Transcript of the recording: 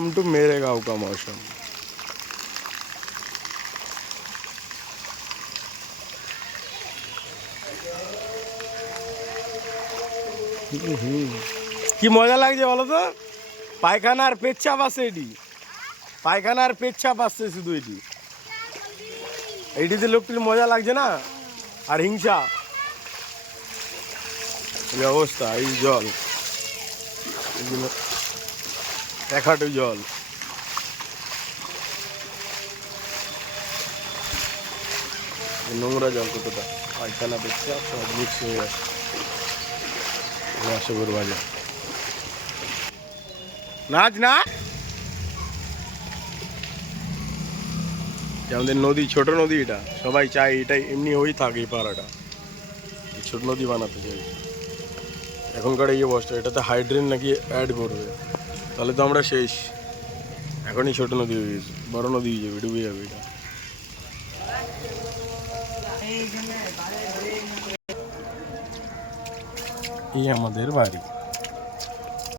हम टू मेरे गांव का मौसम। কি মজা লাগছে বলো তো, পায়খানা আর পেচ্ছাপ আছে, এটি পায়খানা আর পেচ্ছাপ আসছে শুধু, এইটিতে লোকটির মজা লাগছে না, আর হিংসা। এই অবস্থা, এই জল, এক হাঁটু জল। নোংরা জল কতটা, পায়খানা পেচ্ছাপ সব মিক্স হয়ে যাচ্ছে। আশাপুর বাজার নাচ না, আমাদের নদী, ছোট নদী এটা, সবাই চায় এটাই এমনি হয়েই থাকে। এই পাড়াটা ছোট নদী বানাতে চাই। এখনকার এই অবস্থা, এটাতে হাইড্রেন নাকি অ্যাড করবে, তাহলে তো আমরা শেষ। এখনই ছোট নদী হয়ে গেছে, বড় নদী হয়ে যাবে, ডুবে যাবে এটা। এই আমাদের বাড়ি।